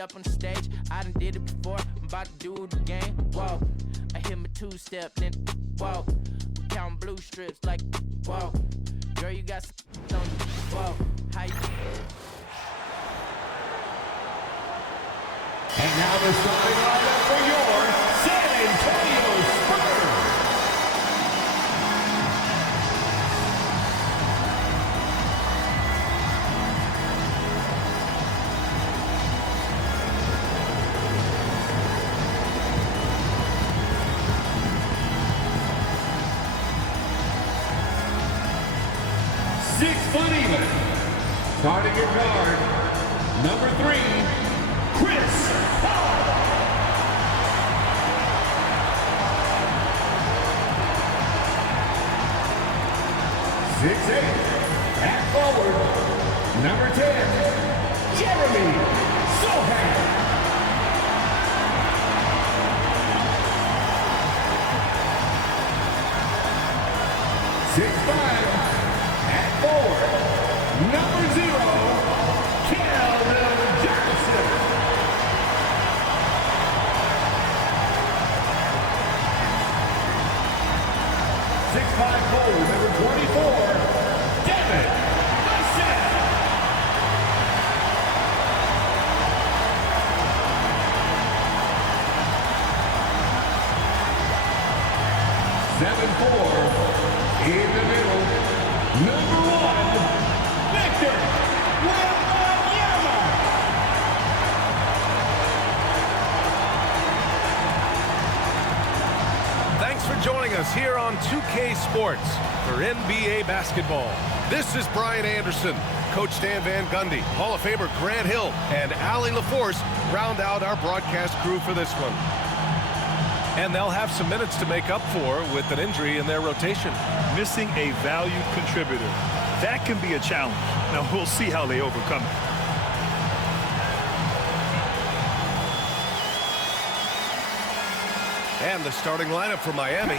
up on the stage, I done did it before, I'm about to do it again. Whoa, I hit my two-step, then whoa, counting blue strips like whoa. Girl, you got some on you, whoa, how you? And now the starting lineup for your San Antonio Spurs. Starting at guard, number 3, Chris Paul. 6'8", at forward, number 10, Jeremy Sohan. 6'5", at forward, number 0, Keldon Johnson. 6'5" forward, number 24, Devin Vassell. 7'4", in the middle, number 1, Victor Wembanyama. Thanks for joining us here on 2K Sports for NBA basketball. This is Brian Anderson. Coach Stan Van Gundy, Hall of Famer Grant Hill, and Allie LaForce round out our broadcast crew for this one. And they'll have some minutes to make up for with an injury in their rotation. Missing a valued contributor. That can be a challenge. Now we'll see how they overcome it. And the starting lineup for Miami.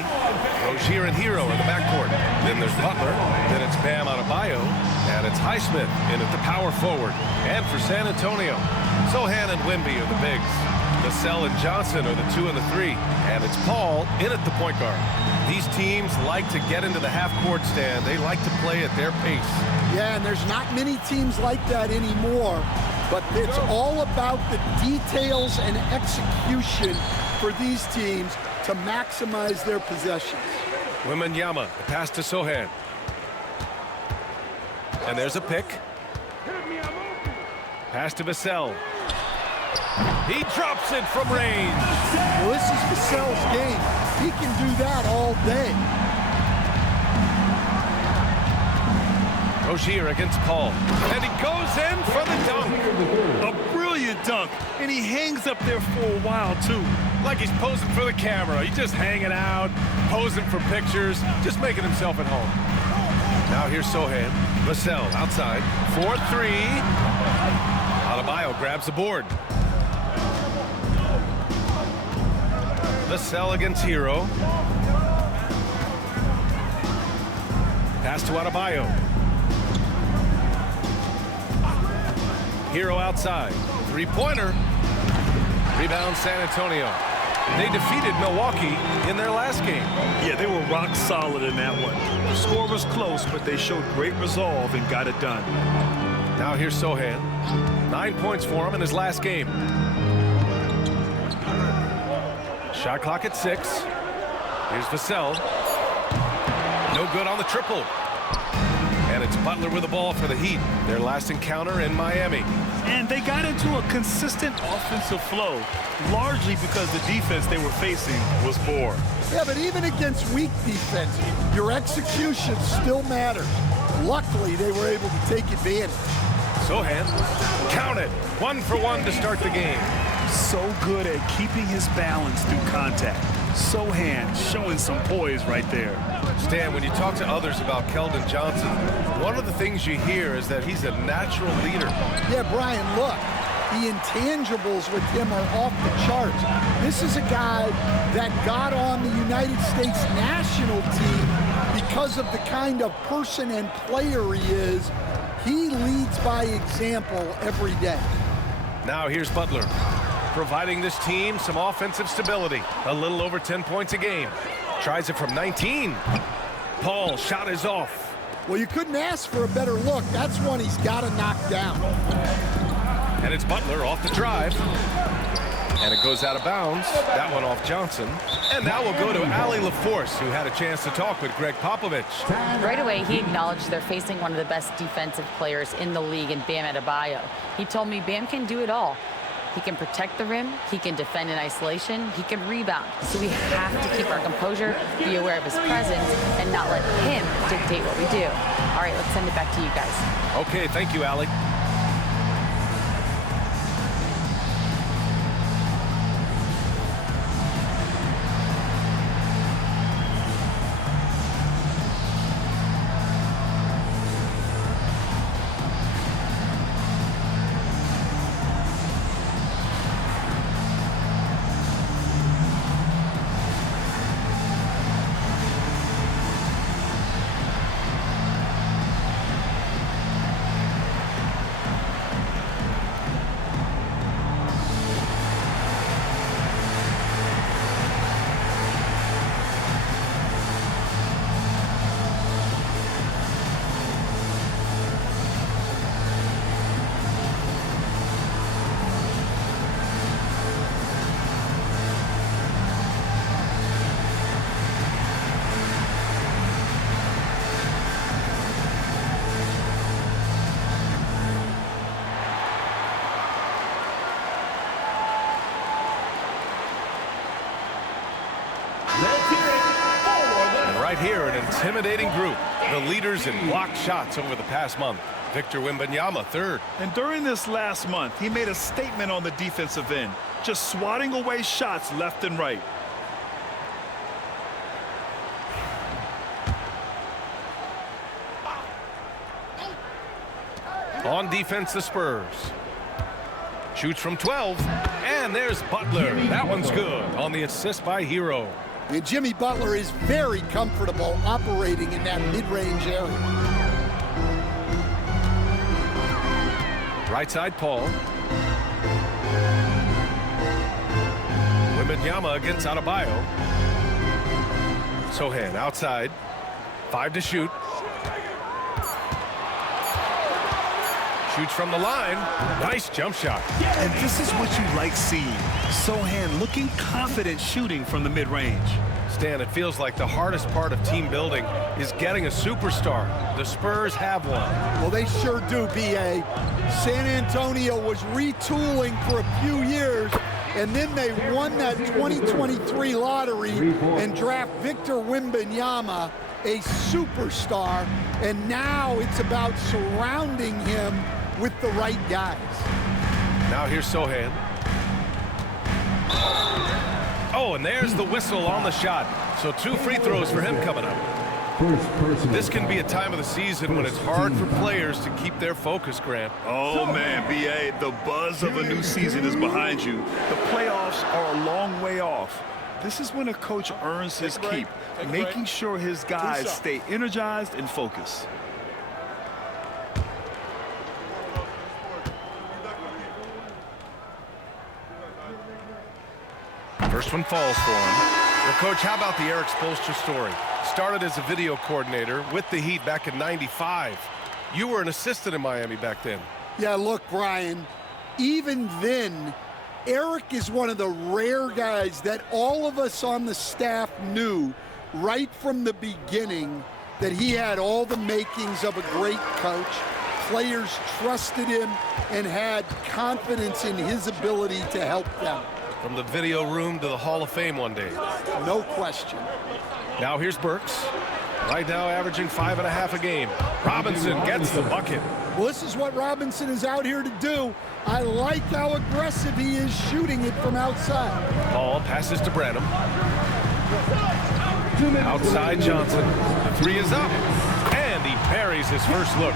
Rozier and Hero in the backcourt. Then there's Butler. Then it's Bam Adebayo. And it's Highsmith in at the power forward. And for San Antonio, Sohan and Wemby are the bigs. Vassell and Johnson are the 2 and the 3. And it's Paul in at the point guard. These teams like to get into the half-court stand. They like to play at their pace. Yeah, and there's not many teams like that anymore. But it's all about the details and execution for these teams to maximize their possessions. Wembanyama, the pass to Sohan. And there's a pick. Pass to Vassell. He drops it from range. Well, this is Vassell's game. He can do that all day. Rozier against Paul. And he goes in for the dunk. A brilliant dunk. And he hangs up there for a while, too. Like he's posing for the camera. He's just hanging out, posing for pictures, just making himself at home. Now here's Sohan. Vassell outside. 4-3. Adebayo grabs the board. Vassell against Hero. Pass to Adebayo. Hero outside. Three-pointer. Rebound San Antonio. They defeated Milwaukee in their last game. Yeah, they were rock solid in that one. The score was close, but they showed great resolve and got it done. Now here's Sohan. 9 points for him in his last game. Shot clock at 6. Here's Vassell. No good on the triple. And it's Butler with the ball for the Heat. Their last encounter in Miami. And they got into a consistent offensive flow, largely because the defense they were facing was poor. Yeah, but even against weak defense, your execution still matters. Luckily, they were able to take advantage. Sohan, count it. 1 for 1 to start the game. So good at keeping his balance through contact. Sohan showing some poise right there. Stan, when you talk to others about Keldon Johnson, one of the things you hear is that he's a natural leader. Yeah, Brian, look, the intangibles with him are off the charts. This is a guy that got on the United States national team because of the kind of person and player he is. He leads by example every day. Now here's Butler, providing this team some offensive stability. A little over 10 points a game. Tries it from 19. Paul, shot is off. Well, you couldn't ask for a better look. That's one he's got to knock down. And it's Butler off the drive. And it goes out of bounds. That one off Johnson. And now we'll go to Allie LaForce, who had a chance to talk with Greg Popovich. Right away, he acknowledged they're facing one of the best defensive players in the league in Bam Adebayo. He told me Bam can do it all. He can protect the rim, he can defend in isolation, he can rebound. So we have to keep our composure, be aware of his presence, and not let him dictate what we do. All right, let's send it back to you guys. Okay, thank you, Allie. Here, an intimidating group. The leaders in blocked shots over the past month. Victor Wembanyama, third. And during this last month, he made a statement on the defensive end, just swatting away shots left and right. On defense, the Spurs. Shoots from 12, and there's Butler. That one's good on the assist by Hero. And Jimmy Butler is very comfortable operating in that mid-range area. Right side, Paul. Wembanyama against Adebayo. Sohan outside. 5 to shoot. Shoots from the line. Nice jump shot. And this is what you like seeing. Sohan looking confident shooting from the mid-range. Stan, it feels like the hardest part of team building is getting a superstar. The Spurs have one. Well, they sure do, B.A. San Antonio was retooling for a few years, and then they won that 2023 lottery and draft Victor Wembanyama, a superstar, and now it's about surrounding him with the right guys. Now here's Sohan. Oh, and there's the whistle on the shot. So 2 free throws for him coming up. This can be a time of the season when it's hard for players to keep their focus, Grant. Oh, man, B.A., the buzz of a new season is behind you. The playoffs are a long way off. This is when a coach earns his keep, making sure his guys stay energized and focused. First one falls for him. Well, Coach, how about the Eric Spoelstra story? Started as a video coordinator with the Heat back in '95. You were an assistant in Miami back then. Yeah, look, Brian, even then, Eric is one of the rare guys that all of us on the staff knew right from the beginning that he had all the makings of a great coach. Players trusted him and had confidence in his ability to help them. From the video room to the Hall of Fame one day. No question. Now here's Burks. Right now averaging 5.5 a game. Robinson gets the bucket. Well, this is what Robinson is out here to do. I like how aggressive he is shooting it from outside. Paul passes to Branham. Outside Johnson. The 3 is up. And he buries his first look.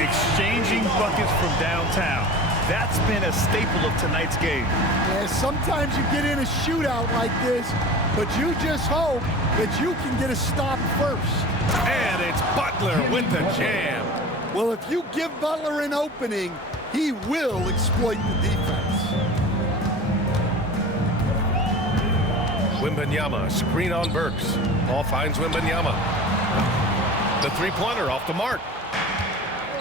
Exchanging buckets from downtown. That's been a staple of tonight's game. Yeah, sometimes you get in a shootout like this, but you just hope that you can get a stop first. And it's Butler with the jam. Well, if you give Butler an opening, he will exploit the defense. Wembanyama, screen on Burks. Ball finds Wembanyama. The three-pointer off the mark.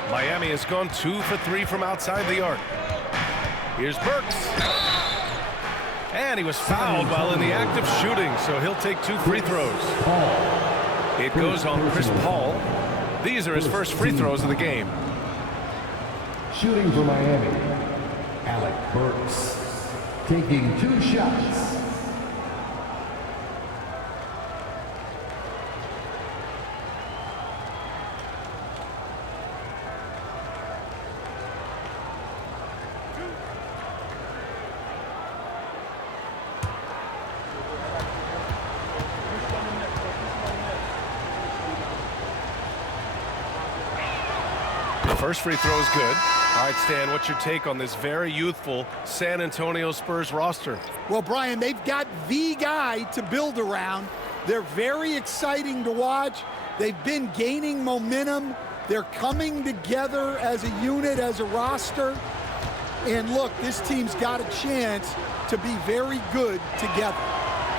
Miami has gone 2 for 3 from outside the arc. Here's Burks. And he was fouled while in the act of shooting, so he'll take 2 free throws. It goes on Chris Paul. These are his first free throws of the game. Shooting for Miami, Alec Burks, taking 2 shots. First free throw is good. All right, Stan, what's your take on this very youthful San Antonio Spurs roster? Well, Brian, they've got the guy to build around. They're very exciting to watch. They've been gaining momentum. They're coming together as a unit, as a roster. And look, this team's got a chance to be very good together.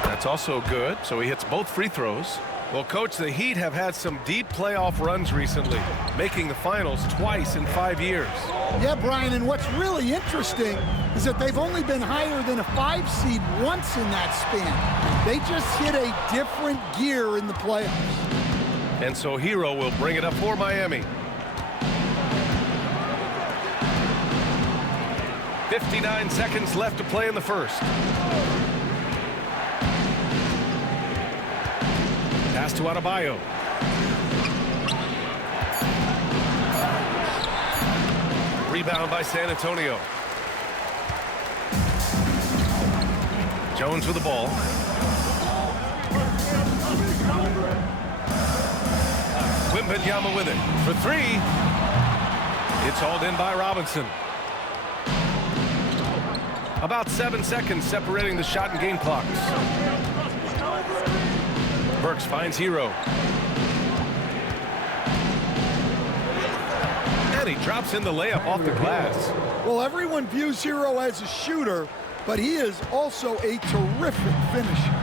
That's also good, so he hits both free throws. Well, Coach, the Heat have had some deep playoff runs recently, making the finals twice in 5 years. Yeah, Brian, and what's really interesting is that they've only been higher than a 5 seed once in that span. They just hit a different gear in the playoffs. And so Hero will bring it up for Miami. 59 seconds left to play in the first. Pass to Adebayo. Rebound by San Antonio. Jones with the ball. Wembanyama with it for 3. It's hauled in by Robinson. About 7 seconds separating the shot and game clocks. Burks finds Hero. And he drops in the layup off the glass. Well, everyone views Hero as a shooter, but he is also a terrific finisher.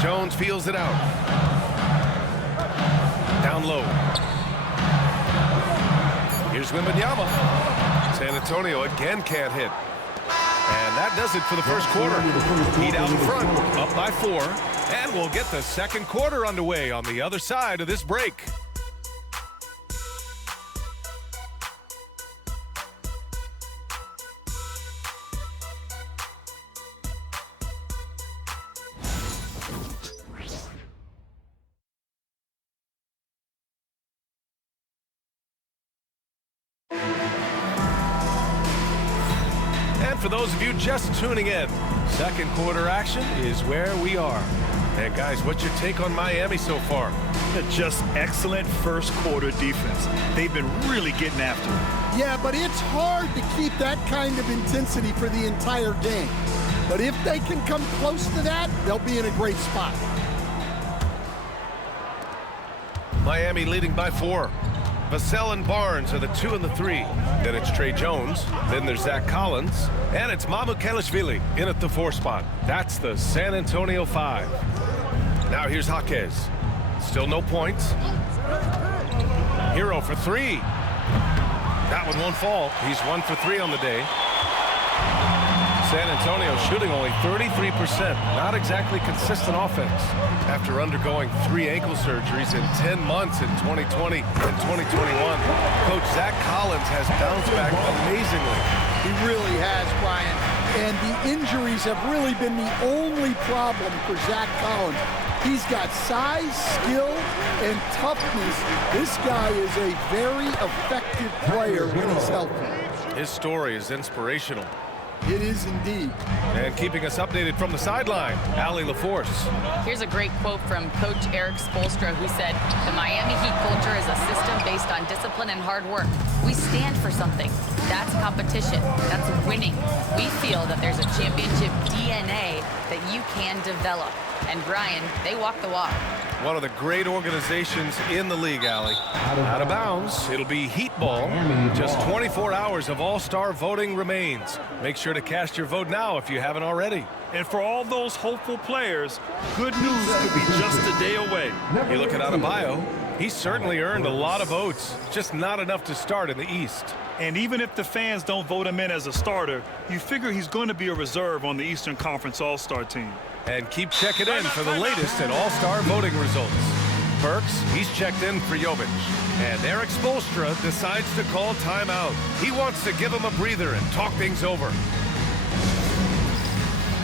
Jones feels it out. Down low. Here's Wembanyama. San Antonio again can't hit. And that does it for the first quarter. Heat out in front, up by 4. And we'll get the second quarter underway on the other side of this break. For those of you just tuning in, second quarter action is where we are. And guys, what's your take on Miami so far? Just excellent first quarter defense. They've been really getting after it. Yeah, but it's hard to keep that kind of intensity for the entire game. But if they can come close to that, they'll be in a great spot. Miami leading by 4. Vassell and Barnes are the 2 and the 3. Then it's Trey Jones. Then there's Zach Collins. And it's Mamukelashvili in at the 4 spot. That's the San Antonio 5. Now here's Jaquez. Still no points. Hero for 3. That one won't fall. He's 1 for 3 on the day. San Antonio shooting only 33%. Not exactly consistent offense. After undergoing 3 ankle surgeries in 10 months in 2020 and 2021, Coach Zach Collins has bounced back amazingly. He really has, Brian. And the injuries have really been the only problem for Zach Collins. He's got size, skill, and toughness. This guy is a very effective player when he's healthy. His story is inspirational. It is indeed. And keeping us updated from the sideline, Allie LaForce. Here's a great quote from Coach Eric Spoelstra, who said, "The Miami Heat culture is a system based on discipline and hard work. We stand for something. That's competition. That's winning. We feel that there's a championship DNA that you can develop." And Brian, they walk the walk. one of the great organizations in the league, Allie. Out of bounds, it'll be Heat ball. Just 24 hours of all-star voting remains. Make sure to cast your vote now if you haven't already. And for all those hopeful players, good news could be just a day away. You look at Adebayo, he's certainly earned a lot of votes, just not enough to start in the East. And even if the fans don't vote him in as a starter, you figure he's going to be a reserve on the Eastern Conference All-Star team. And keep checking in for the latest in all-star voting results. Burks, he's checked in for Jovic. And Eric Spoelstra decides to call timeout. He wants to give him a breather and talk things over.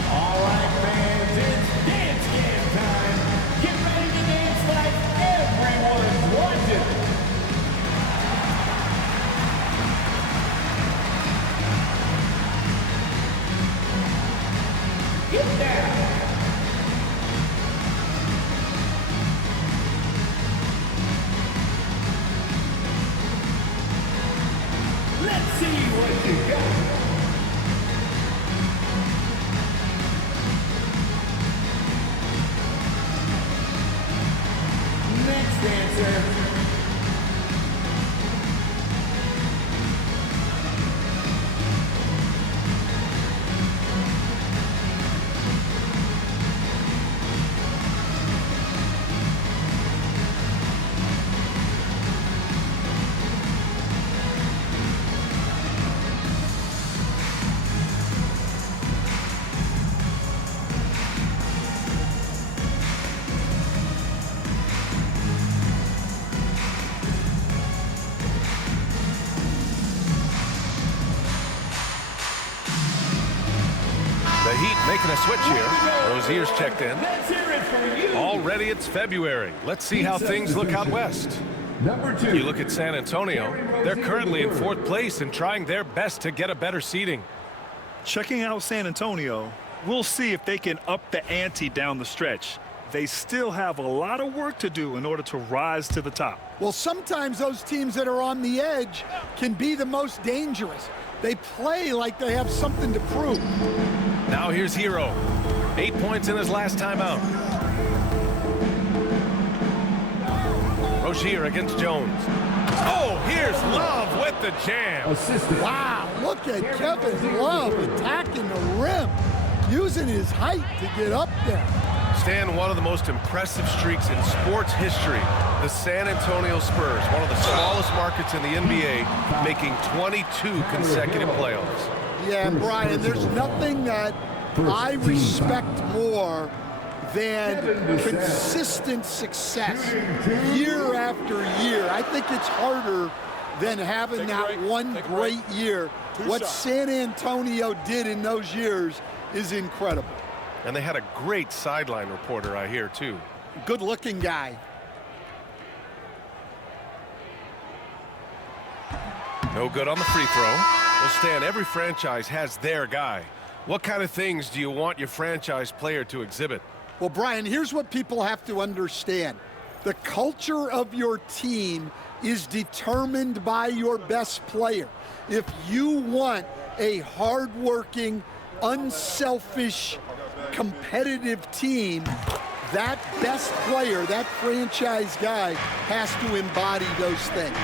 All right, fans, it's dance game time. Get ready to dance like everyone wants it. Get down. Let's see what you got. Next dancer. The Heat making a switch here. Rozier's checked in. Let's hear it for you. Already it's February. Let's see how things look out west. Number 2. You look at San Antonio. They're currently in 4th place and trying their best to get a better seeding. Checking out San Antonio, we'll see if they can up the ante down the stretch. They still have a lot of work to do in order to rise to the top. Well, sometimes those teams that are on the edge can be the most dangerous. They play like they have something to prove. Now here's Hero. 8 points in his last timeout. Rozier against Jones. Oh, here's Love with the jam. Wow, look at Kevin Love attacking the rim, using his height to get up there. Stan, one of the most impressive streaks in sports history. The San Antonio Spurs, one of the smallest markets in the NBA, making 22 consecutive playoffs. Yeah, Brian, there's nothing that I respect more than consistent success year after year. I think it's harder than having that one great year. What San Antonio did in those years is incredible. And they had a great sideline reporter, I hear, too. Good-looking guy. No good on the free throw. Well, Stan, every franchise has their guy. What kind of things do you want your franchise player to exhibit? Well, Brian, here's what people have to understand. The culture of your team is determined by your best player. If you want a hardworking, unselfish, competitive team, that best player, that franchise guy, has to embody those things.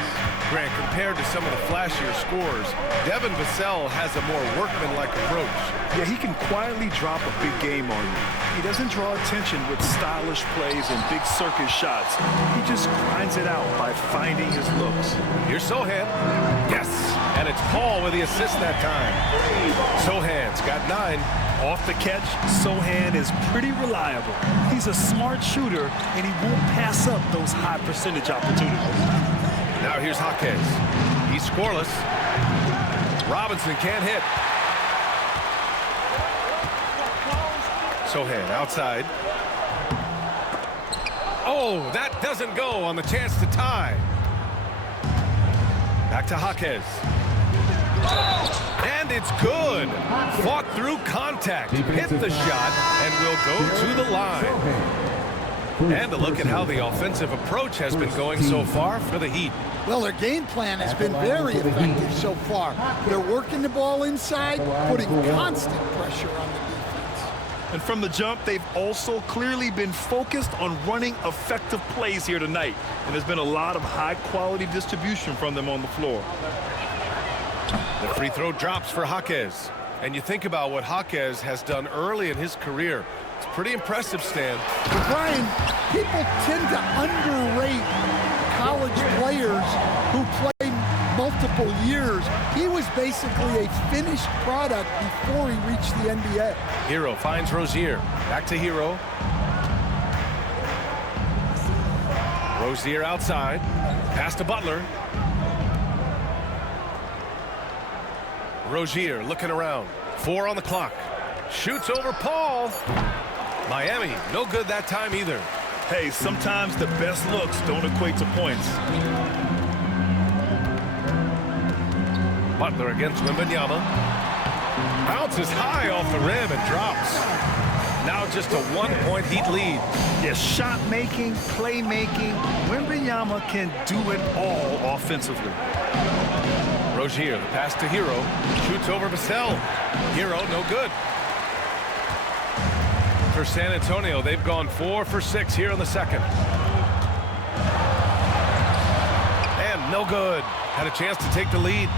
Grant, compared to some of the flashier scores, Devin Vassell has a more workmanlike approach. Yeah, he can quietly drop a big game on you. He doesn't draw attention with stylish plays and big circus shots. He just grinds it out by finding his looks. Here's Sohan. Yes, and it's Paul with the assist that time. Sohan's got 9. Off the catch, Sohan is pretty reliable. He's a smart shooter, and he won't pass up those high percentage opportunities. Now here's Jaquez. He's scoreless. Robinson can't hit. Sohan outside. Oh, that doesn't go on the chance to tie. Back to Jaquez. And it's good. Fought through contact, hit the shot, and will go to the line. And a look at how the offensive approach has been going so far for the Heat. Well, their game plan has been very effective so far. They're working the ball inside, putting constant pressure on the defense. And from the jump, they've also clearly been focused on running effective plays here tonight. And there's been a lot of high-quality distribution from them on the floor. The free throw drops for Jaquez. And you think about what Jaquez has done early in his career. It's pretty impressive, Stan. But Brian, people tend to underrate college players who play multiple years. He was basically a finished product before he reached the NBA. Hero finds Rozier. Back to Hero. Rozier outside. Pass to Butler. Rozier looking around. 4 on the clock. Shoots over Paul. Miami, no good that time either. Hey, sometimes the best looks don't equate to points. Butler against Wembanyama. Bounces high off the rim and drops. Now just a 1-point Heat lead. Yeah, shot making, playmaking. Wembanyama can do it all offensively. Rozier, the pass to Hero. Shoots over Vassell. Hero, no good. For San Antonio, they've gone 4 for 6 here in the second. And no good. Had a chance to take the lead.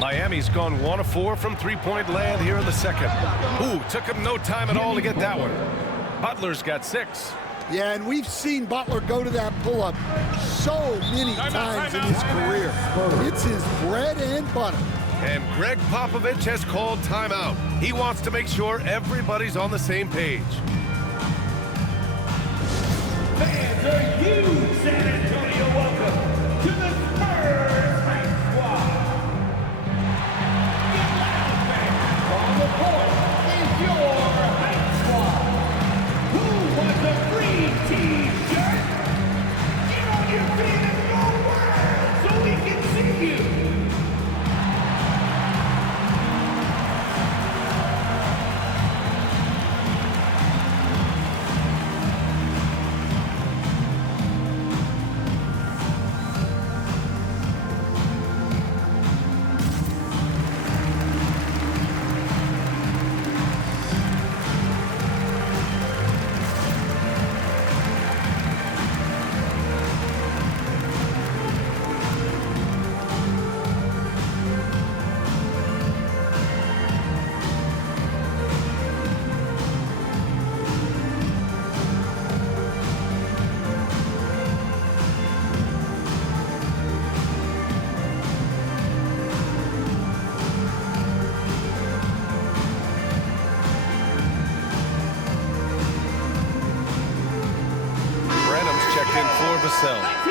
Miami's gone 1 of 4 from three-point land here in the second. Ooh, took him no time at all to get that one. Butler's got 6. Yeah, and we've seen Butler go to that pull-up so many times in his career. It's his bread and butter. And Greg Popovich has called timeout. He wants to make sure everybody's on the same page. Fans, are you, San Antonio, welcome to the Spurs Hype Squad. Get loud, fans. On the court is your Hype Squad. Who wants a free T-shirt? Get on your feet and go word so we can see you.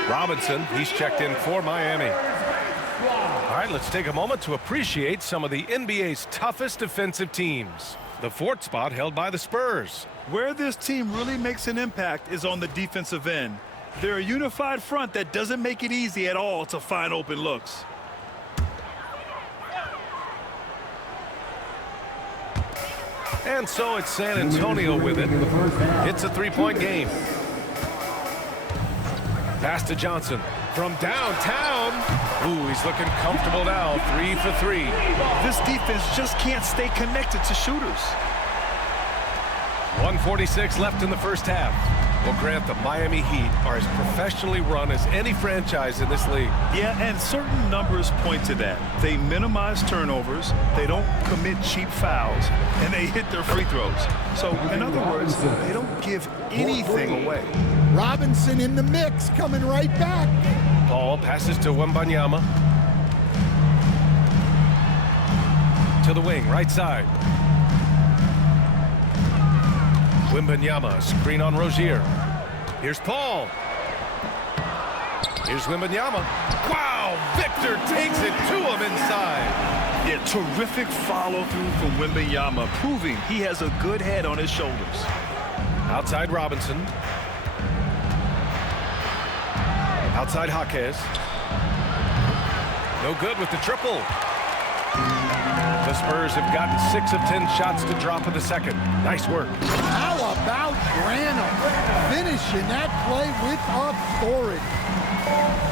Robinson, he's checked in for Miami. All right, let's take a moment to appreciate some of the NBA's toughest defensive teams. The 4th spot held by the Spurs. Where this team really makes an impact is on the defensive end. They're a unified front that doesn't make it easy at all to find open looks. And so it's San Antonio with it. It's a 3-point game. Pass to Johnson from downtown. Ooh, he's looking comfortable now. 3 for 3. This defense just can't stay connected to shooters. 1:46 left in the first half. Well, Grant, the Miami Heat are as professionally run as any franchise in this league. Yeah, and certain numbers point to that. They minimize turnovers, they don't commit cheap fouls, and they hit their free throws. So, in other words, they don't give anything away. Robinson in the mix, coming right back. Ball passes to Wembanyama. To the wing, right side. Wembanyama, screen on Rozier. Here's Paul. Here's Wembanyama. Wow, Victor takes it to him inside. Yeah, terrific follow-through from Wembanyama, proving he has a good head on his shoulders. Outside Robinson. Outside Jaquez. No good with the triple. The Spurs have gotten 6 of 10 shots to drop in the second. Nice work. How about Branham finishing that play with authority?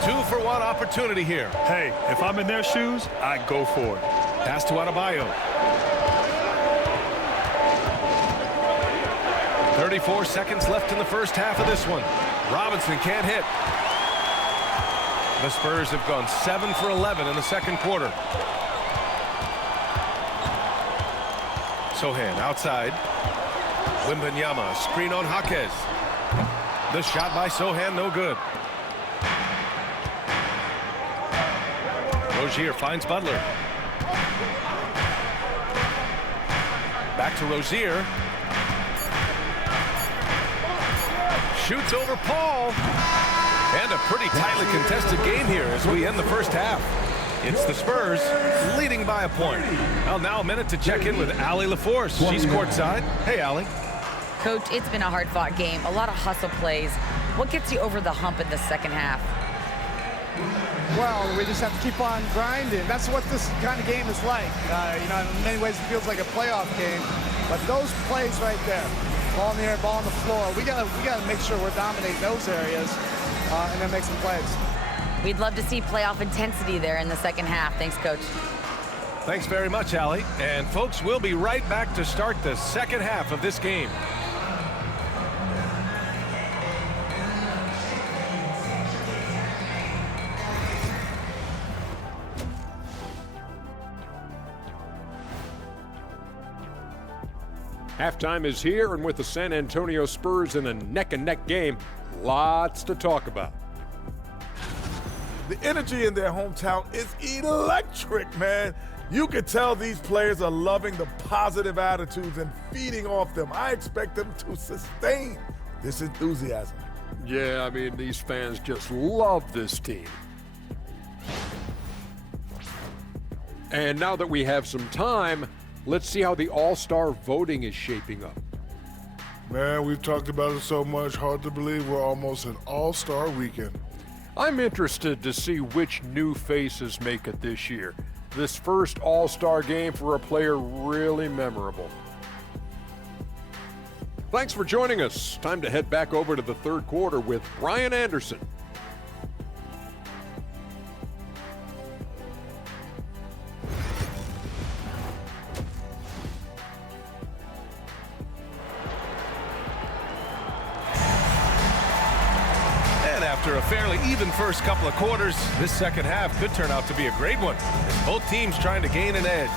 2 for 1 opportunity here. Hey, if I'm in their shoes, I go for it. Pass to Adebayo. 34 seconds left in the first half of this one. Robinson can't hit. The Spurs have gone 7 for 11 in the second quarter. Sohan outside. Wembanyama, screen on Jaquez. The shot by Sohan, no good. Rozier finds Butler. Back to Rozier. Shoots over Paul. And a pretty tightly contested game here as we end the first half. It's the Spurs leading by a point. Well, now a minute to check in with Allie LaForce. She's courtside. Hey, Allie. Coach, it's been a hard-fought game, a lot of hustle plays. What gets you over the hump in the second half? Well, we just have to keep on grinding. That's what this kind of game is like. In many ways it feels like a playoff game, but those plays right there, ball in the air, ball on the floor, we gotta make sure we're dominating those areas and then make some plays. We'd love to see playoff intensity there in the second half. Thanks, Coach. Thanks very much, Allie. And folks, we'll be right back to start the second half of this game. Halftime is here, and with the San Antonio Spurs in a neck-and-neck game, lots to talk about. The energy in their hometown is electric, man. You can tell these players are loving the positive attitudes and feeding off them. I expect them to sustain this enthusiasm. Yeah, I mean, these fans just love this team. And now that we have some time, let's see how the All-Star voting is shaping up. Man, we've talked about it so much, hard to believe we're almost an All-Star weekend. I'm interested to see which new faces make it this year. This first All-Star game for a player really memorable. Thanks for joining us. Time to head back over to the third quarter with Brian Anderson. After a fairly even first couple of quarters, this second half could turn out to be a great one, as both teams trying to gain an edge.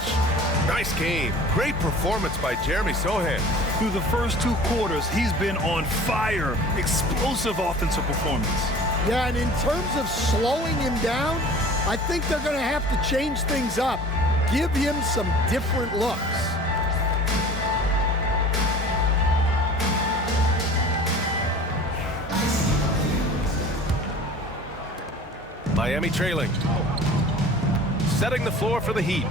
Nice game. Great performance by Jeremy Sohan. Through the first two quarters, he's been on fire. Explosive offensive performance. Yeah, and in terms of slowing him down, I think they're going to have to change things up. Give him some different looks. Miami trailing. Setting the floor for the Heat.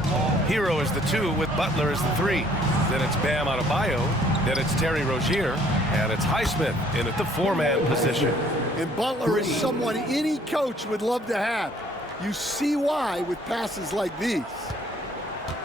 Hero is the 2 with Butler as the 3. Then it's Bam Adebayo. Then it's Terry Rozier. And it's Highsmith in at the 4-man position. And Butler is someone any coach would love to have. You see why with passes like these.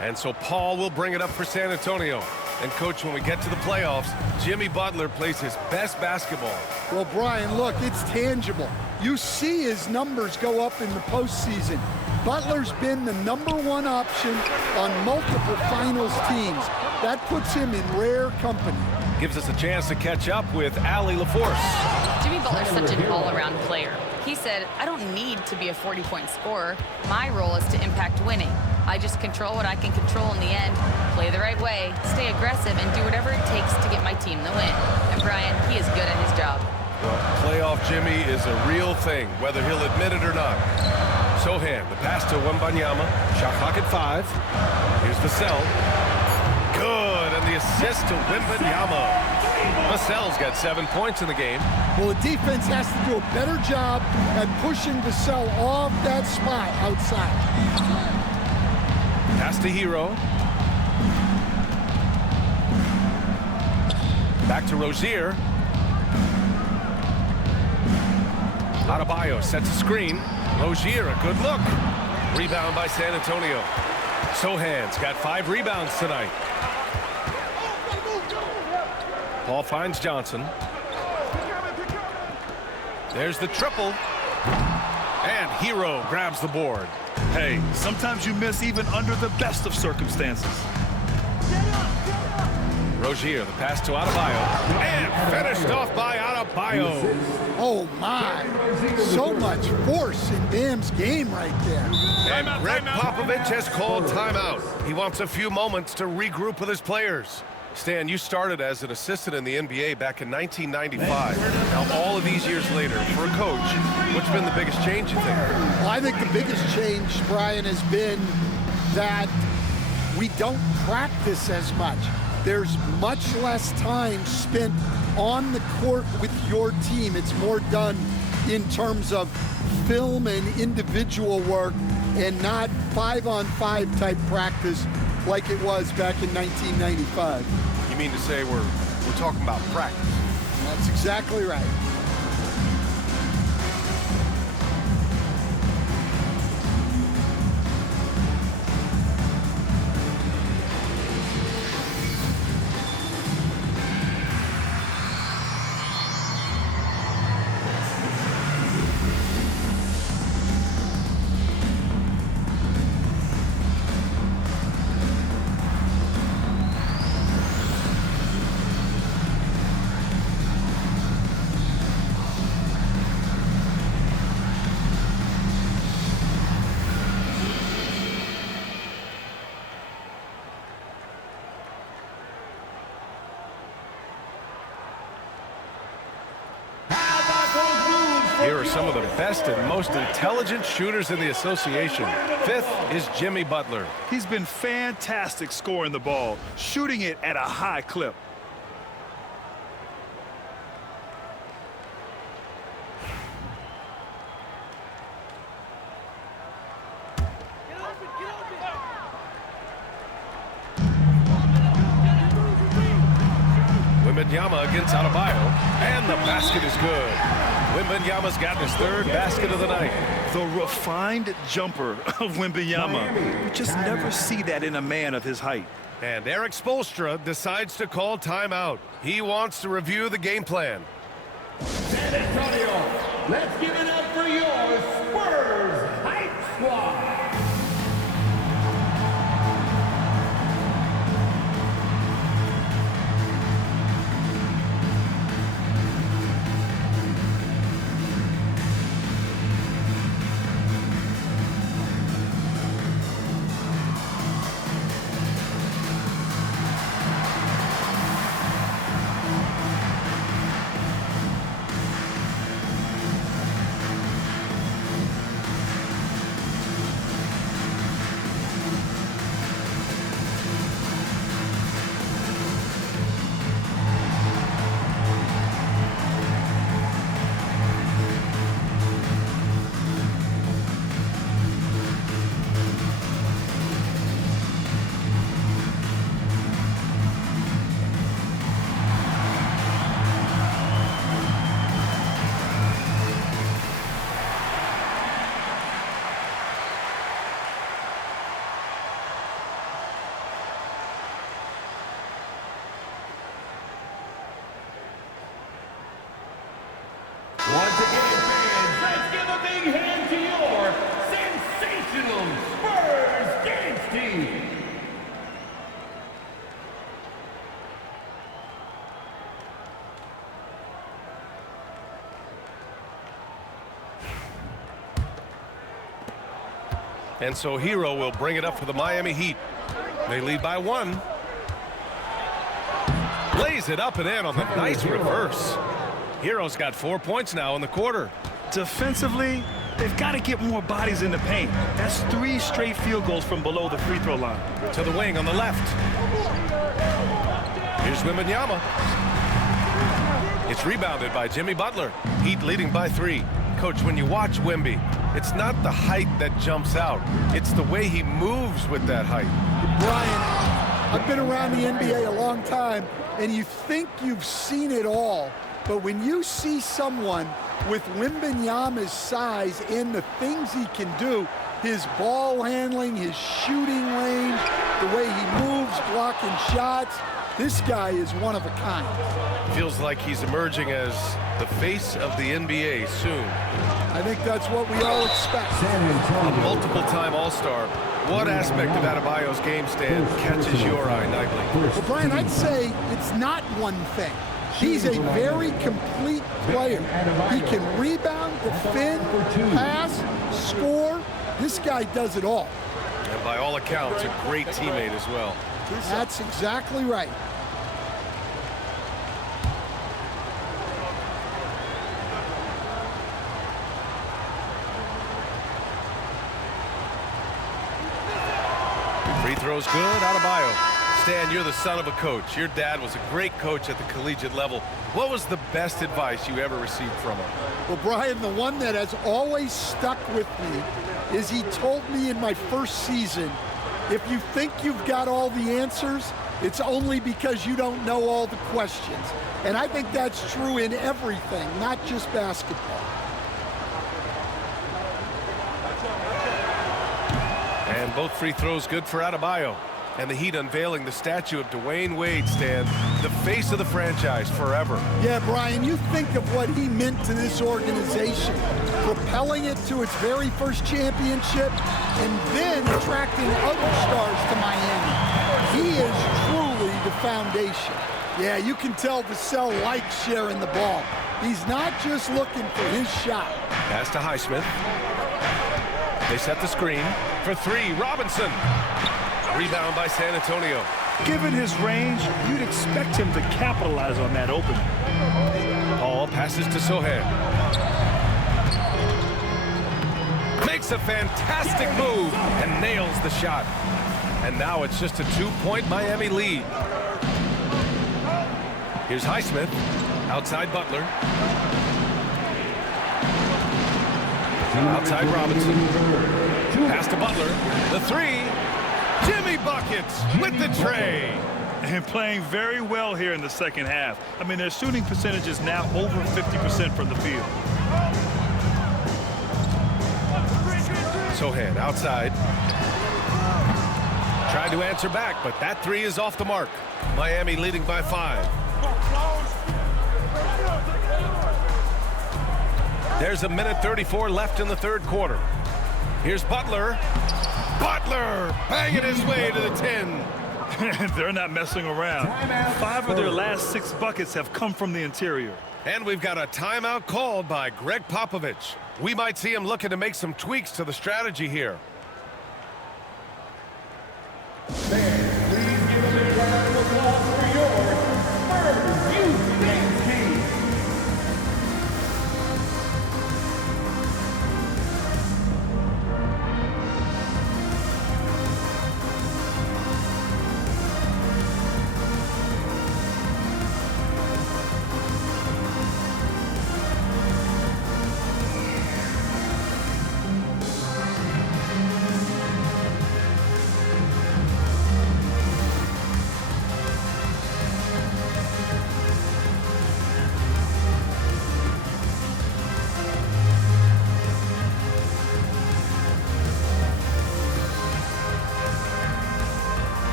And so Paul will bring it up for San Antonio. And, Coach, when we get to the playoffs, Jimmy Butler plays his best basketball. Well, Brian, look, it's tangible. You see his numbers go up in the postseason. Butler's been the #1 option on multiple finals teams. That puts him in rare company. Gives us a chance to catch up with Allie LaForce. Jimmy Butler's such an all-around player. He said, I don't need to be a 40-point scorer. My role is to impact winning. I just control what I can control in the end, play the right way, stay aggressive, and do whatever it takes to get my team the win. And Brian, he is good at his job. Well, playoff Jimmy is a real thing, whether he'll admit it or not. Sohan, the pass to Wembanyama. Shot clock at 5. Here's Vassell. Good, and the assist to Wembanyama. Vassell's got 7 points in the game. Well, the defense has to do a better job at pushing Vassell off that spot outside. Pass to Hero. Back to Rozier. Adebayo sets a screen. Rozier, a good look. Rebound by San Antonio. Sohan's got 5 rebounds tonight. Paul finds Johnson. There's the triple. And Hero grabs the board. Hey, sometimes you miss even under the best of circumstances. Rozier, the pass to Adebayo, and finished off by Adebayo. Oh my, so much force in Bam's game right there. And Greg Popovich has called timeout. He wants a few moments to regroup with his players. Stan, you started as an assistant in the NBA back in 1995. Now, all of these years later, for a coach, what's been the biggest change, you think? Well, I think the biggest change, Brian, has been that we don't practice as much. There's much less time spent on the court with your team. It's more done in terms of film and individual work and not 5-on-5 type practice like it was back in 1995. You mean to say we're talking about practice? That's exactly right. Here are some of the best and most intelligent shooters in the association. Fifth is Jimmy Butler. He's been fantastic scoring the ball, shooting it at a high clip. Wembanyama against Adebayo, and the basket is good. Wembanyama's got his third basket of the night. The refined jumper of Wembanyama. You just never see that in a man of his height. And Eric Spoelstra decides to call timeout. He wants to review the game plan. San Antonio, let's give it up for your Spurs Hype Squad. Once again, fans, let's give a big hand to your sensational Spurs dance team. And so Hero will bring it up for the Miami Heat. They lead by 1. Lays it up and in on the nice reverse. Hero's got 4 points now in the quarter. Defensively, they've got to get more bodies in the paint. That's 3 straight field goals from below the free throw line. To the wing on the left. Here's Wembanyama. It's rebounded by Jimmy Butler. Heat leading by 3. Coach, when you watch Wemby, it's not the height that jumps out. It's the way he moves with that height. Brian, I've been around the NBA a long time, and you think you've seen it all. But when you see someone with Wembanyama's size and the things he can do, his ball handling, his shooting range, the way he moves, blocking shots, This guy is one of a kind. Feels like he's emerging as the face of the NBA soon. I think that's what we all expect. A multiple-time All-Star. What aspect of Adebayo's game, Stan, catches your eye nightly? Well, Brian, I'd say it's not one thing. He's a very complete player. He can rebound, defend, pass, score. This guy does it all. And by all accounts, a great teammate as well. That's exactly right. Free throw's good, Adebayo. Stan, you're the son of a coach. Your dad was a great coach at the collegiate level. What was the best advice you ever received from him? Well, Brian, the one that has always stuck with me is he told me in my first season, if you think you've got all the answers, it's only because you don't know all the questions. And I think that's true in everything, not just basketball. And both free throws good for Adebayo. And the Heat unveiling the statue of Dwayne Wade, Stan, the face of the franchise forever. Yeah, Brian, you think of what he meant to this organization, propelling it to its very first championship, and then attracting other stars to Miami. He is truly the foundation. Yeah, you can tell Vassell likes sharing the ball. He's not just looking for his shot. Pass to Highsmith. They set the screen for three. Robinson. Rebound by San Antonio. Given his range, you'd expect him to capitalize on that opening. Paul passes to Sohan. Makes a fantastic move and nails the shot. And now it's just a 2-point Miami lead. Here's Highsmith. Outside Butler. Outside Robinson. Pass to Butler. The three. Jimmy Buckets with the tray. And playing very well here in the second half. I mean, their shooting percentage is now over 50% from the field. Sohan outside. Tried to answer back, but that three is off the mark. Miami leading by 5. There's a minute 34 left in the third quarter. Here's Butler. Butler banging his way to the 10. They're not messing around. 5 of their last 6 buckets have come from the interior. And we've got a timeout called by Greg Popovich. We might see him looking to make some tweaks to the strategy here. Please give us a round of applause for your Spurs Youth Games team.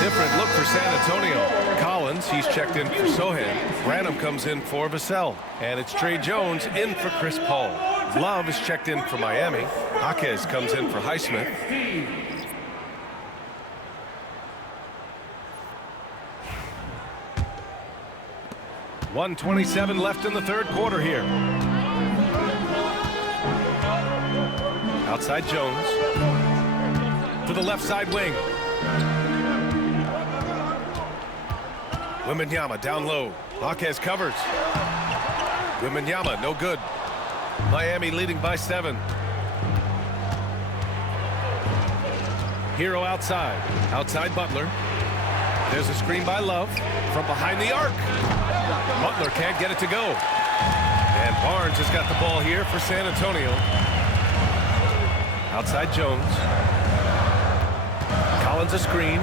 Different look for San Antonio. Collins, he's checked in for Sohan. Branham comes in for Vassell. And it's Trey Jones in for Chris Paul. Love is checked in for Miami. Jaquez comes in for Highsmith. .127 left in the third quarter here. Outside Jones. To the left side wing. Wembanyama down low. Jaquez covers. Wembanyama, no good. Miami leading by 7. Hero outside. Outside Butler. There's a screen by Love from behind the arc. Butler can't get it to go. And Barnes has got the ball here for San Antonio. Outside Jones. Collins a screen.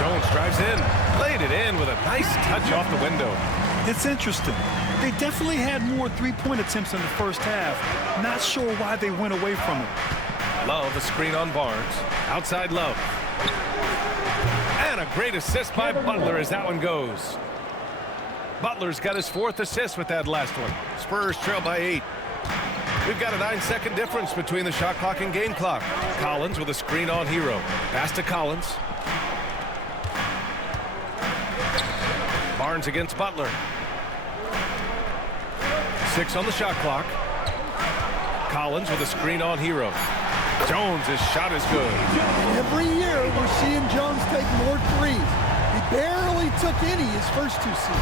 Jones drives in. Laid it in with a nice touch off the window. It's interesting. They definitely had more three-point attempts in the first half. Not sure why they went away from it. Love, a screen on Barnes. Outside Love. And a great assist by Butler as that one goes. Butler's got his 4th assist with that last one. Spurs trail by 8. We've got a 9-second difference between the shot clock and game clock. Collins with a screen on Hero. Pass to Collins. Barnes against Butler. 6 on the shot clock. Collins with a screen on Hero. Jones' shot is good. Every year we're seeing Jones take more threes. He barely took any his first 2 seasons.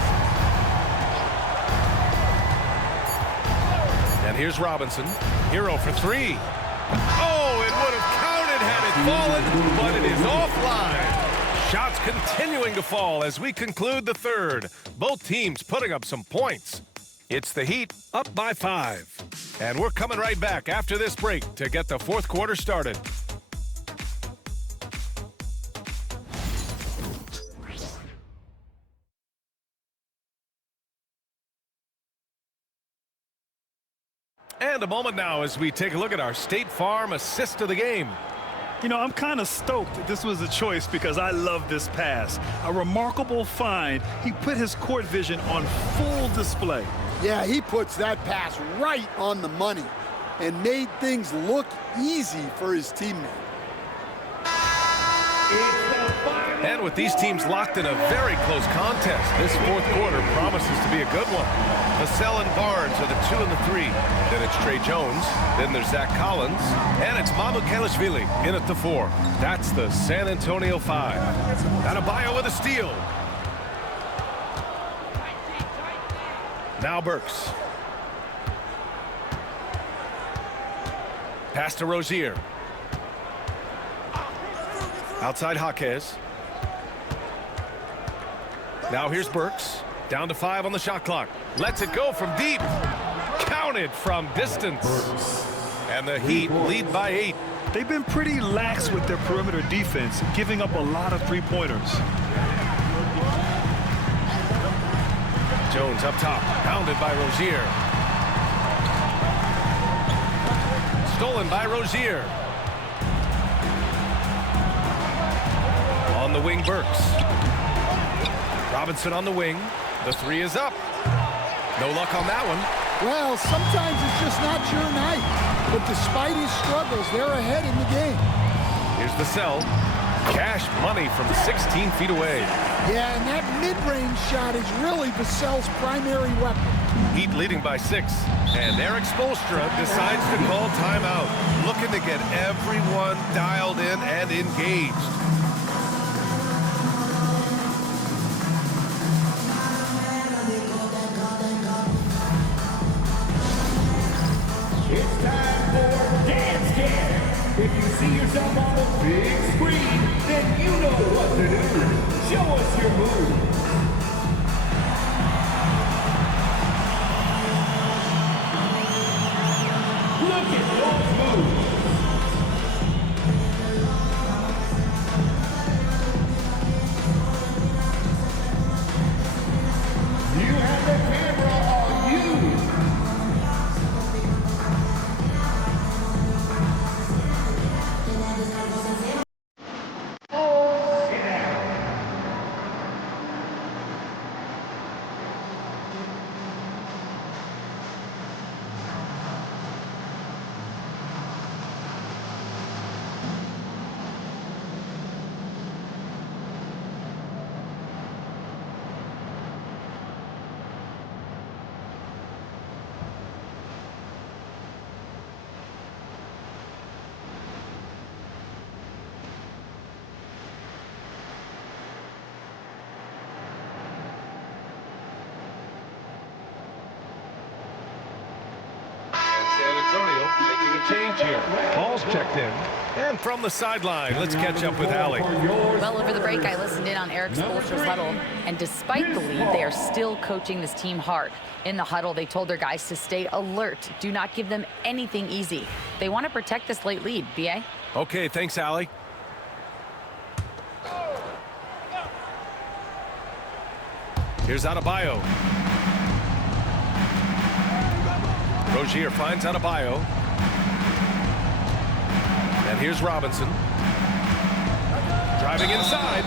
And here's Robinson. Hero for 3. Oh, it would have counted had it fallen, but it is offline. Shots continuing to fall as we conclude the third. Both teams putting up some points. It's the Heat up by 5. And we're coming right back after this break to get the 4th quarter started. And a moment now as we take a look at our State Farm assist of the game. You know, I'm kind of stoked that this was a choice because I love this pass. A remarkable find. He put his court vision on full display. Yeah, he puts that pass right on the money and made things look easy for his teammate. And with these teams locked in a very close contest, this 4th quarter promises to be a good one. Vassell and Barnes are the 2 and the 3. Then it's Trey Jones. Then there's Zach Collins. And it's Mamukelashvili in at the 4. That's the San Antonio 5. Adebayo with a steal. Now Burks. Pass to Rozier. Outside Jaquez. Now here's Burks. Down to 5 on the shot clock. Lets it go from deep. Counted from distance. And the Heat lead by 8. They've been pretty lax with their perimeter defense, giving up a lot of three-pointers. Jones up top. Pounded by Rozier. Stolen by Rozier. On the wing, Burks. Robinson on the wing. The 3 is up. No luck on that one. Well, sometimes it's just not your night. But despite his struggles, they're ahead in the game. Here's Vassell. Cash money from 16 feet away. Yeah, and that mid-range shot is really Vassell's primary weapon. Heat leading by 6. And Eric Spoelstra decides to call timeout. Looking to get everyone dialed in and engaged. It's time for Dance Cam. If you see yourself on the big screen, then you know what to do. Show us your moves. Look at those moves. You have the camera on you. San Antonio making a change here. Ball's checked in. And from the sideline, let's catch up with Allie. Well, over the break, I listened in on Eric Spoelstra's huddle, and despite the lead, they are still coaching this team hard. In the huddle, they told their guys to stay alert. Do not give them anything easy. They want to protect this late lead. B.A.? Okay, thanks, Allie. Here's Adebayo. Rozier finds Adebayo. And here's Robinson. Driving inside.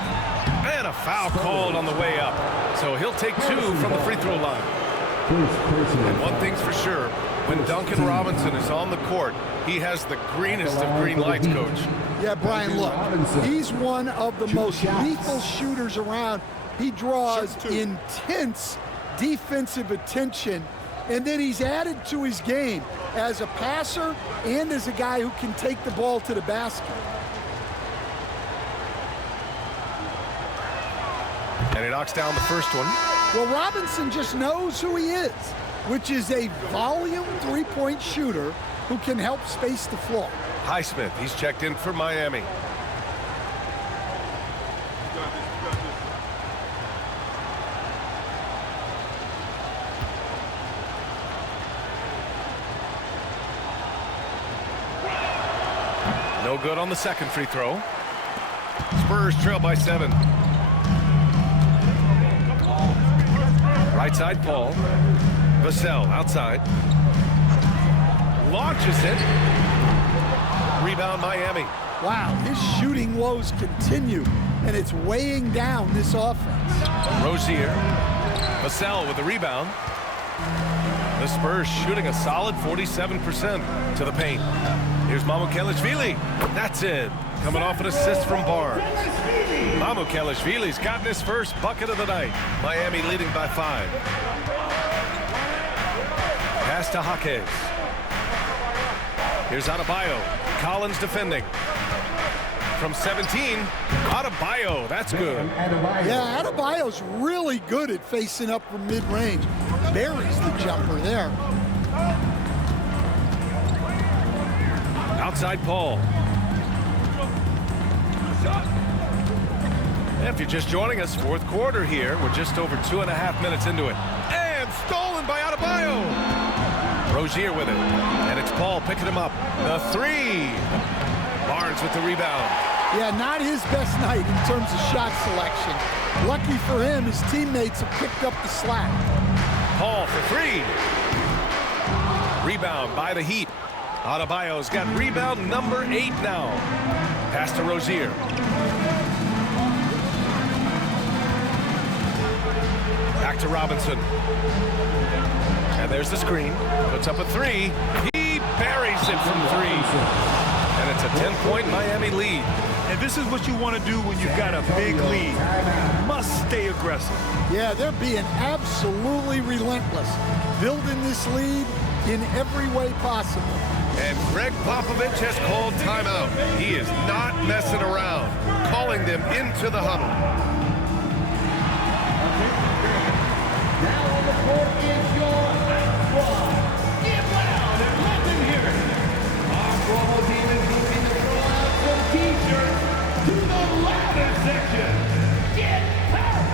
And a foul called on the way up. So he'll take 2 from the free throw line. And one thing's for sure, when Duncan Robinson is on the court, he has the greenest of green lights, Coach. Yeah, Brian, look, he's one of the most lethal shooters around. He draws intense defensive attention, and then he's added to his game as a passer and as a guy who can take the ball to the basket. And he knocks down the first one. Well, Robinson just knows who he is, which is a volume three-point shooter who can help space the floor. Highsmith, he's checked in for Miami. No good on the second free throw. Spurs trail by 7. Right side, Paul. Vassell outside. Launches it. Rebound, Miami. Wow, his shooting woes continue, and it's weighing down this offense. Rozier. Vassell with the rebound. The Spurs shooting a solid 47% to the paint. Here's Mamukelashvili. That's it. Coming off an assist from Barnes. Mamukelashvili's gotten his first bucket of the night. Miami leading by 5. Pass to Jaquez. Here's Adebayo. Collins defending. From 17, Adebayo. That's good. Yeah, Adebayo's really good at facing up from mid-range. Buries the jumper there. Outside Paul. If you're just joining us, fourth quarter here. We're just over 2.5 minutes into it. And stolen by Adebayo. Rozier with it. And it's Paul picking him up. The 3. Barnes with the rebound. Yeah, not his best night in terms of shot selection. Lucky for him, his teammates have picked up the slack. Paul for 3. Rebound by the Heat. Adebayo's got rebound number 8 now. Pass to Rozier. Back to Robinson. And there's the screen. Puts up a 3. He buries it from 3. And it's a 10-point Miami lead. And this is what you want to do when you've got a big lead. You must stay aggressive. Yeah, they're being absolutely relentless, building this lead in every way possible. And Greg Popovich has called timeout. He is not messing around, calling them into the huddle. Now on the court is your squad. Get loud and let them hear it. Our promo team is looking to throw out some t-shirts to the louder section. Get power!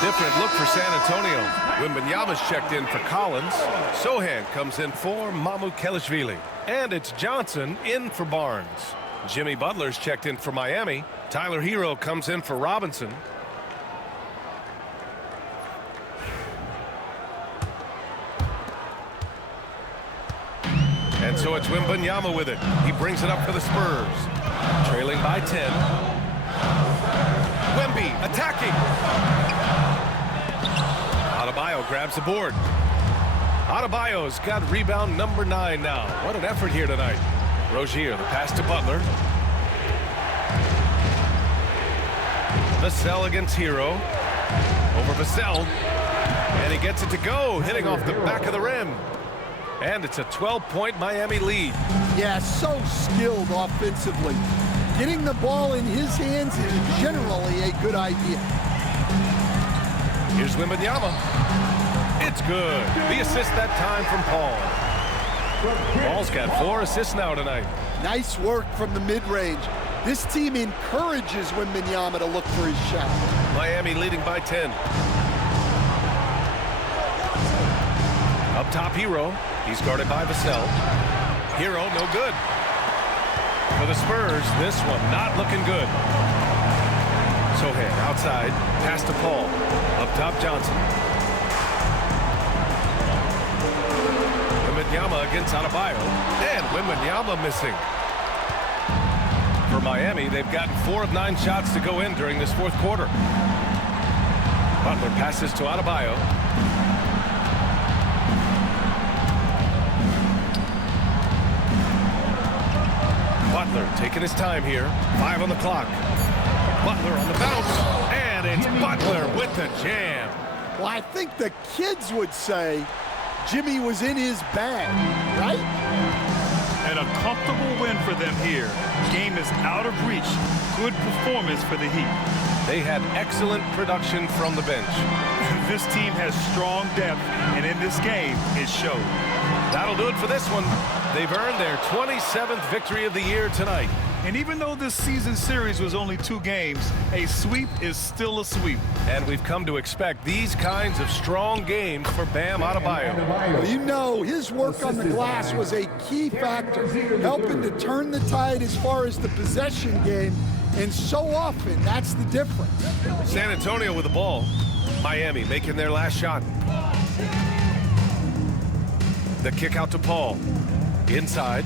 Different look for San Antonio. Wembanyama's checked in for Collins. Sohan comes in for Mamukelashvili. And it's Johnson in for Barnes. Jimmy Butler's checked in for Miami. Tyler Hero comes in for Robinson. And so it's Wembanyama with it. He brings it up for the Spurs. Trailing by 10. Wemby attacking. Adebayo grabs the board. Adebayo's got rebound number 9 now. What an effort here tonight. Rozier, the pass to Butler. Vassell against Hero. Over Vassell. And he gets it to go, hitting off the back of the rim. And it's a 12-point Miami lead. Yeah, so skilled offensively. Getting the ball in his hands is generally a good idea. Here's Wembanyama. It's good. The assist that time from Paul. Paul's got 4 assists now tonight. Nice work from the mid-range. This team encourages Wembanyama to look for his shot. Miami leading by 10. Up top, Hero. He's guarded by Vassell. Hero, no good. For the Spurs, this one not looking good. Sohan outside, pass to Paul. Up top, Johnson. Wembanyama against Adebayo. And Wembanyama missing. For Miami, they've gotten 4 of 9 shots to go in during this fourth quarter. Butler passes to Adebayo. Butler taking his time here. 5 on the clock. Butler on the bounce. And it's Butler with the jam. Well, I think the kids would say Jimmy was in his bag, right? And a comfortable win for them here. Game is out of reach. Good performance for the Heat. They had excellent production from the bench. This team has strong depth, and in this game, it showed. That'll do it for this one. They've earned their 27th victory of the year tonight. And even though this season series was only 2 games, a sweep is still a sweep. And we've come to expect these kinds of strong games for Bam Adebayo. Well, you know, his work on the glass was a key factor, helping to turn the tide as far as the possession game, and so often that's the difference. San Antonio with the ball. Miami making their last shot. The kick out to Paul. Inside.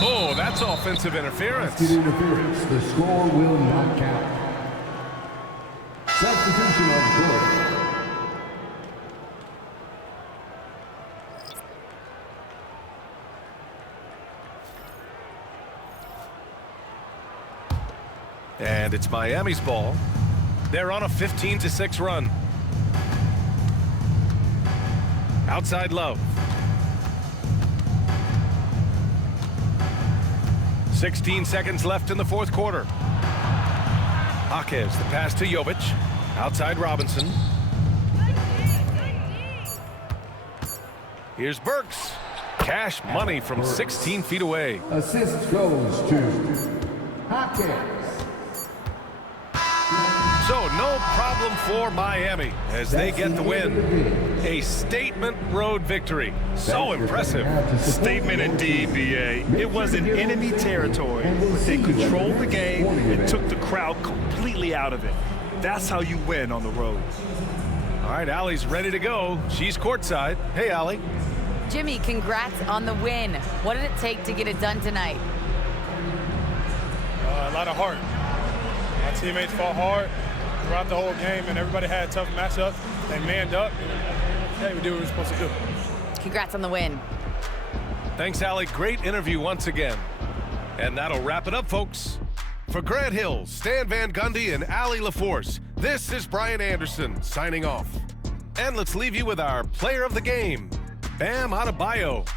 Oh, that's offensive interference. The score will not count. Substitution on the court. And it's Miami's ball. They're on a 15-6 run. Outside Love. 16 seconds left in the fourth quarter. Jaquez, the pass to Jovic. Outside Robinson. Here's Burks. Cash money from 16 feet away. Assist goes to Jaquez. So no problem for Miami as they get the win. A statement road victory. So impressive. Statement indeed, BA. It was in enemy territory, but they controlled the game and took the crowd completely out of it. That's how you win on the road. All right, Allie's ready to go. She's courtside. Hey, Allie. Jimmy, congrats on the win. What did it take to get it done tonight? A lot of heart. My teammates fought hard throughout the whole game, and everybody had tough matchups. They manned up, and hey, we did what we were supposed to do. Congrats on the win. Thanks, Allie. Great interview once again. And that'll wrap it up, folks. For Grant Hill, Stan Van Gundy, and Allie LaForce, this is Brian Anderson signing off. And let's leave you with our player of the game, Bam Adebayo.